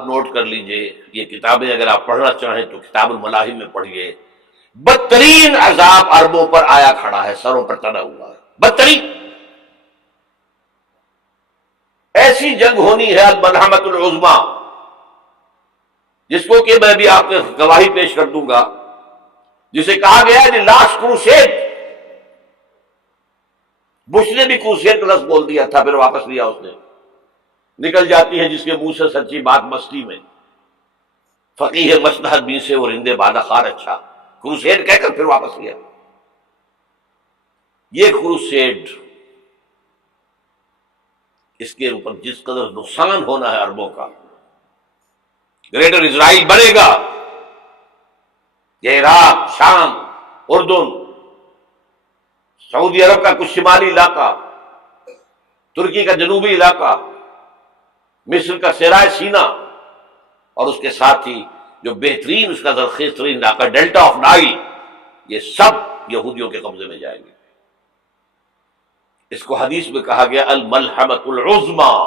آپ نوٹ کر لیجئے، یہ کتابیں اگر آپ پڑھنا چاہیں تو کتاب الملاحم میں پڑھیے. بدترین عذاب عربوں پر آیا کھڑا ہے، سروں پر ٹنا ہوا ہے، بدترین. ایسی جنگ ہونی ہے الملحمۃ العظمیٰ، جس کو کہ میں بھی آپ کے گواہی پیش کر دوں گا، جسے کہا گیا ہے لاسٹ کروسیڈ. بش نے بھی کروسیڈ کا لفظ بول دیا تھا، پھر واپس لیا اس نے. نکل جاتی ہے جس کے منہ سے سچی بات مستی میں، فقیہ مصلحت بھی سے اور ہندے بادہ خار اچھا، کروسیڈ کہہ کر پھر واپس لیا. یہ کروسیڈ، اس کے اوپر جس قدر نقصان ہونا ہے عربوں کا، گریٹر اسرائیل بنے گا، یہ عراق، شام، اردن، سعودی عرب کا کچھ شمالی علاقہ، ترکی کا جنوبی علاقہ، مصر کا صحرائے سینا، اور اس کے ساتھ ہی جو بہترین اس کا زرخیز ترین علاقہ ڈیلٹا آف نائل، یہ سب یہودیوں کے قبضے میں جائیں گے. اس کو حدیث میں کہا گیا الملحمۃ العظمیٰ.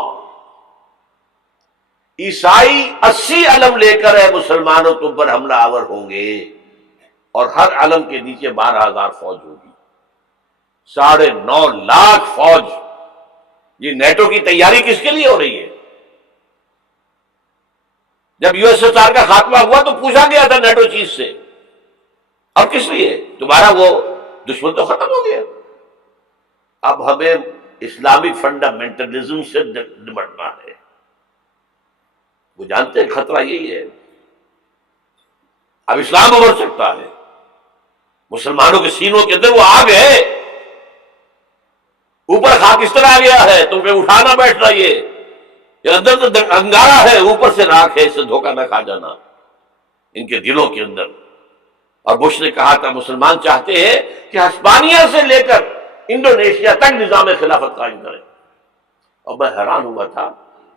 عیسائی 80 علم لے کر مسلمانوں کے اوپر حملہ آور ہوں گے، اور ہر علم کے نیچے 12,000 فوج ہوگی، 9.5 لاکھ فوج. یہ نیٹو کی تیاری کس کے لیے ہو رہی ہے؟ جب یو ایس ایس آر کا خاتمہ ہوا تو پوچھا گیا تھا نیٹو چیف سے، اب کس لیے؟ تمہارا وہ دشمن تو ختم ہو گیا، اب ہمیں اسلامک فنڈامنٹلزم سے نمٹنا ہے. وہ جانتے ہیں خطرہ یہی ہے، اب اسلام ابھر سکتا ہے. مسلمانوں کے سینوں کے اندر وہ آگ ہے، اوپر خاکستر آ گیا ہے، تم پہ اٹھانا بیٹھنا، یہ اندر تو انگارہ ہے، اوپر سے راکھ ہے، اس سے دھوکہ نہ کھا جانا ان کے دلوں کے اندر. اور بش نے کہا تھا مسلمان چاہتے ہیں کہ ہسپانیہ سے لے کر انڈونیشیا تک نظام خلافت قائم کریں. اور میں حیران ہوا تھا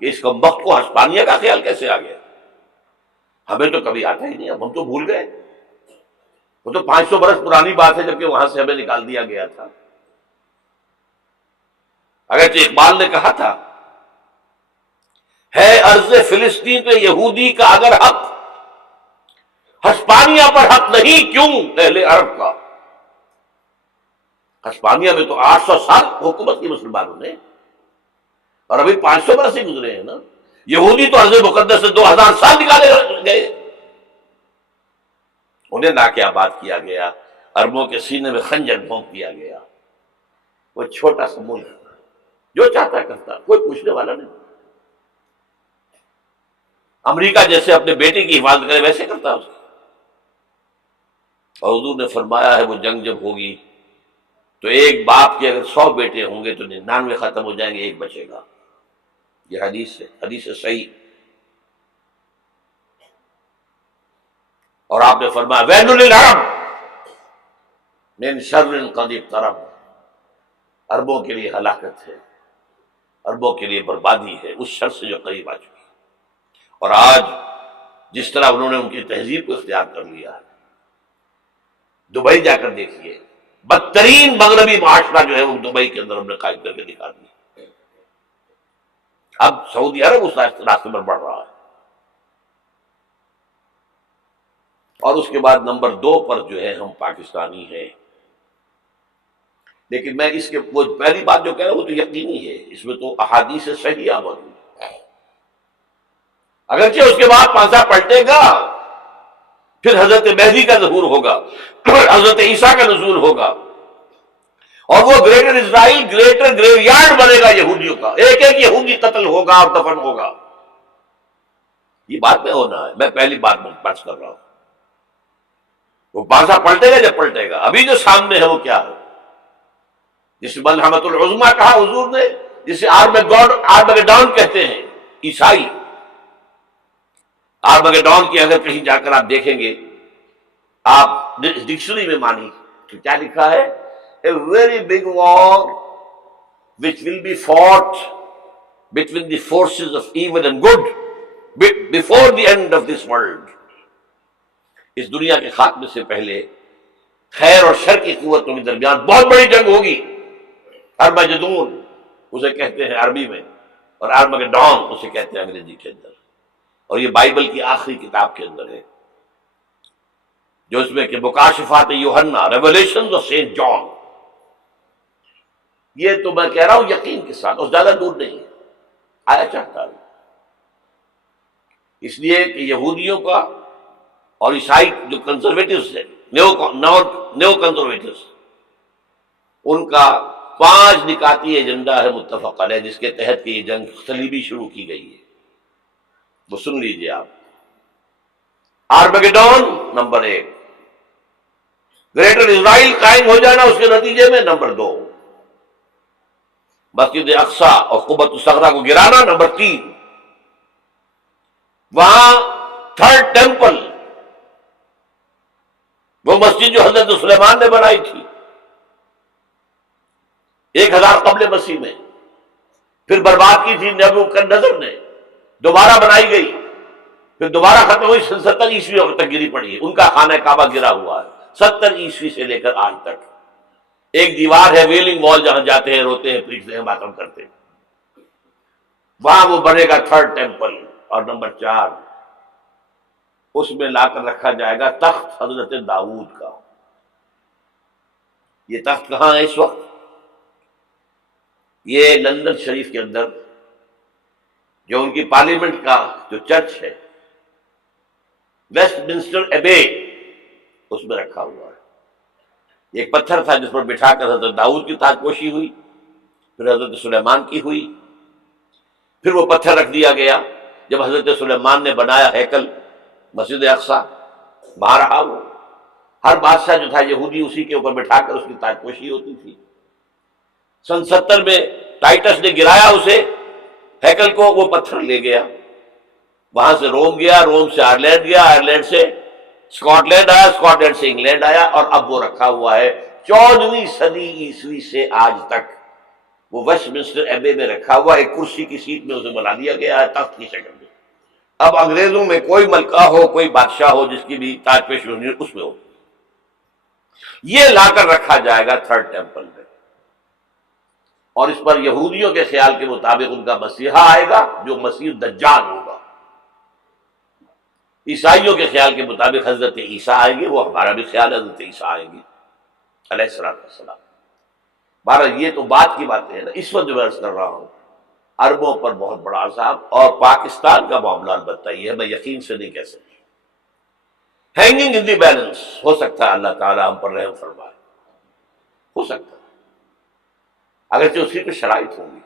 کہ اس کمبخت کو ہسپانیہ کا خیال کیسے آ گیا؟ ہمیں تو کبھی آتا ہی نہیں، اب ہم تو بھول گئے. وہ تو 500 برس پرانی بات ہے جبکہ وہاں سے ہمیں نکال دیا گیا تھا. اگرچہ اقبال نے کہا تھا ہے ارض فلسطین پہ یہودی کا اگر حق، ہسپانیہ پر حق نہیں کیوں اہل عرب کا؟ ہسپانیہ میں تو 800 سال حکومت کی مسلمانوں نے، اور ابھی 500 برس ہی گزرے ہیں نا. یہودی تو ارض مقدس سے 2000 سال نکالے گئے، انہیں ناکے آباد کیا گیا، عربوں کے سینے میں خنجر بھونک دیا گیا. وہ چھوٹا سا ملک جو چاہتا کرتا، کوئی پوچھنے والا نہیں. امریکہ جیسے اپنے بیٹے کی حفاظت کرے ویسے کرتا اس کو. اور حضور نے فرمایا ہے وہ جنگ جب ہوگی تو ایک باپ کے اگر 100 بیٹے ہوں گے تو 99 ختم ہو جائیں گے، ایک بچے گا. یہ حدیث ہے، حدیث صحیح. اور آپ نے فرمایا ویل للعرب من شر قد اقترب، عربوں کے لیے ہلاکت ہے، عربوں کے لیے بربادی ہے اس شر سے جو قریب آ چکی. اور آج جس طرح انہوں نے ان کی تہذیب کو اختیار کر لیا ہے، دبئی جا کر دیکھیے، بدترین مغربی معاشرہ جو ہے وہ دبئی کے اندر ہم نے قائم کر کے دکھا دیا. اب سعودی عرب اس راستے پر بڑھ رہا ہے. اور اس کے بعد نمبر 2 پر جو ہے ہم پاکستانی ہیں. لیکن میں اس کے وہ پہلی بات جو کہہ رہا ہوں وہ تو یقینی ہے، اس میں تو احادیث صحیحہ موجود ہے. اگرچہ اس کے بعد پانسا پلٹے گا، پھر حضرت مہدی کا ظہور ہوگا، حضرت عیسیٰ کا نزول ہوگا، اور وہ گریٹر اسرائیل گریٹر گریو یارڈ بنے گا یہودیوں کا. ایک ایک یہودی قتل ہوگا اور دفن ہوگا. یہ بات میں ہونا ہے، میں پہلی بات بات کر رہا ہوں. وہ پانسا پلٹے گا جب پلٹے گا. ابھی جو سامنے ہے وہ کیا ہے؟ جس ملحمۃ العظمیٰ کہا حضور نے، جسے آرمگیڈون کہتے ہیں عیسائی. آرمگیڈون کی اگر کہیں جا کر آپ دیکھیں گے، آپ ڈکشنری میں مانی تو کیا لکھا ہے؟ A very big war which will be fought between the forces of evil and good before the end of this world. اس دنیا کے خاتمے سے پہلے خیر اور شر کی قوتوں کے درمیان بہت بڑی جنگ ہوگی. ارمجدون اسے کہتے ہیں عربی میں، اور آرمگیڈون اسے کہتے ہیں انگریزی کے اندر. اور یہ بائبل کی آخری کتاب کے اندر ہے، جو اس میں کہ مکاشفات یوحنا، ریولیشنز آف سینٹ جان. یہ تو میں کہہ رہا ہوں یقین کے ساتھ، اور زیادہ دور نہیں ہے، آیا چاہتا ہے. اس لیے کہ یہودیوں کا اور عیسائی جو کنزرویٹوز ہیں، نیو کنزرویٹوز، ان کا 5 نکاتی ایجنڈا ہے متفق علیہ، جس کے تحت کہ یہ جنگ صلیبی شروع کی گئی ہے. وہ سن لیجئے آپ. آرمیگیڈون نمبر 1، گریٹر اسرائیل قائم ہو جانا اس کے نتیجے میں نمبر 2، مسجد اقصی اور قبۃ الصخرہ کو گرانا نمبر 3، وہاں تھرڈ ٹیمپل، وہ مسجد جو حضرت سلیمان نے بنائی تھی 1000 قبل مسیح میں، پھر برباد کی تھی نبوکدنضر نے، دوبارہ بنائی گئی، پھر دوبارہ ختم ہوئی 70 عیسوی تک گری پڑی ہے. ان کا خانہ کعبہ گرا ہوا ہے 70 عیسوی سے لے کر آج تک. ایک دیوار ہے ویلنگ وال، جہاں جاتے ہیں، روتے ہیں، پریچتے ہیں، ماتم کرتے ہیں، وہاں وہ بنے گا تھرڈ ٹیمپل. اور نمبر 4، اس میں لا کر رکھا جائے گا تخت حضرت داؤد کا. یہ تخت کہاں ہے اس وقت؟ یہ لندن شریف کے اندر، جو ان کی پارلیمنٹ کا جو چرچ ہے، ویسٹ منسٹر ایبے، اس میں رکھا ہوا ہے. ایک پتھر تھا جس پر بٹھا کر حضرت داؤد کی تاج پوشی ہوئی، پھر حضرت سلیمان کی ہوئی، پھر وہ پتھر رکھ دیا گیا جب حضرت سلیمان نے بنایا ہیکل مسجد اقصی. وہاں رہا وہ. ہر بادشاہ جو تھا یہودی اسی کے اوپر بٹھا کر اس کی تاج پوشی ہوتی تھی. سن 70 میں ٹائٹس نے گرایا اسے، ہیکل کو، وہ پتھر لے گیا، وہاں سے روم گیا، روم سے آئرلینڈ گیا، آئرلینڈ سے اسکاٹ لینڈ آیا، اسکاٹ لینڈ سے انگلینڈ آیا، اور اب وہ رکھا ہوا ہے 14ویں صدی عیسوی سے آج تک. وہ ویسٹ منسٹر ایبے میں رکھا ہوا، ایک کرسی کی سیٹ میں اسے بنا دیا گیا ہے تخت کی شکل میں. اب انگریزوں میں کوئی ملکہ ہو، کوئی بادشاہ ہو جس کی بھی تاج پوشی ہونی اس میں ہو. یہ لا کر رکھا جائے گا تھرڈ ٹیمپل میں، اور اس پر یہودیوں کے خیال کے مطابق ان کا مسیحا آئے گا جو مسیح دجال ہوگا. عیسائیوں کے خیال کے مطابق حضرت عیسیٰ آئیں گے، وہ ہمارا بھی خیال ہے حضرت عیسیٰ آئیں گے علیہ السلام. بہرحال یہ تو بات کی باتیں ہیں نا. اس وقت جو میں عرض کر رہا ہوں، عربوں پر بہت بڑا عذاب، اور پاکستان کا معاملہ البتہ یہ ہے، میں یقین سے نہیں کہہ سکتا. ہینگنگ ان دی بیلنس، ہو سکتا ہے اللہ تعالیٰ ہم پر رحم فرمائے، ہو سکتا ہے، اگرچہ اس کی کچھ شرائط ہوں گی.